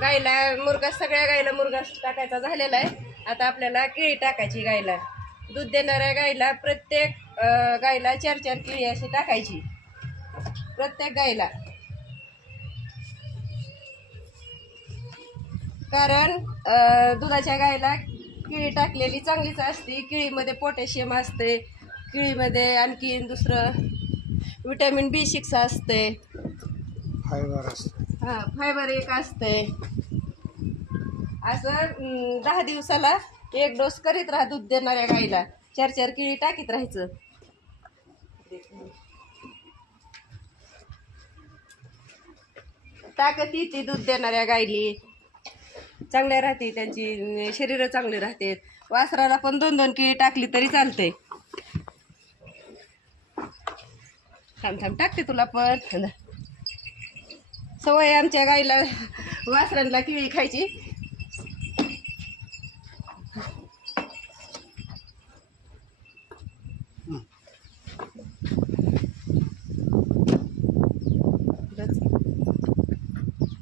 गाईला मुरघास, सगळ्या गाईला मुरघास टाकायचा झालेला आहे. आता आपल्याला केळी टाकायची गाईला. दूध देणाऱ्या गाईला प्रत्येक गाईला 4-4 केळी अशी टाकायची प्रत्येक गाईला. कारण दुधाच्या गाईला केळी टाकलेली चांगलीच असते. केळीमध्ये पोटॅशियम असते, केळीमध्ये आणखीन दुसरं विटॅमिन B6 असते, फायबर असते. हां, फायबर एक असते. असं 10 दिवसाला 1 डोस करीत राहा दूध देणाऱ्या गाईला. 4-4 केळी टाकीत राहायचं. ताकद येते दूध देणाऱ्या गाईली, चांगल्या राहते, त्यांची शरीर चांगली राहते. वासराला पण 2-2 केळी टाकली तरी चालते. थांब टाकते तुला पण. सवय आमच्या गाईला वासरांना केळी खायची.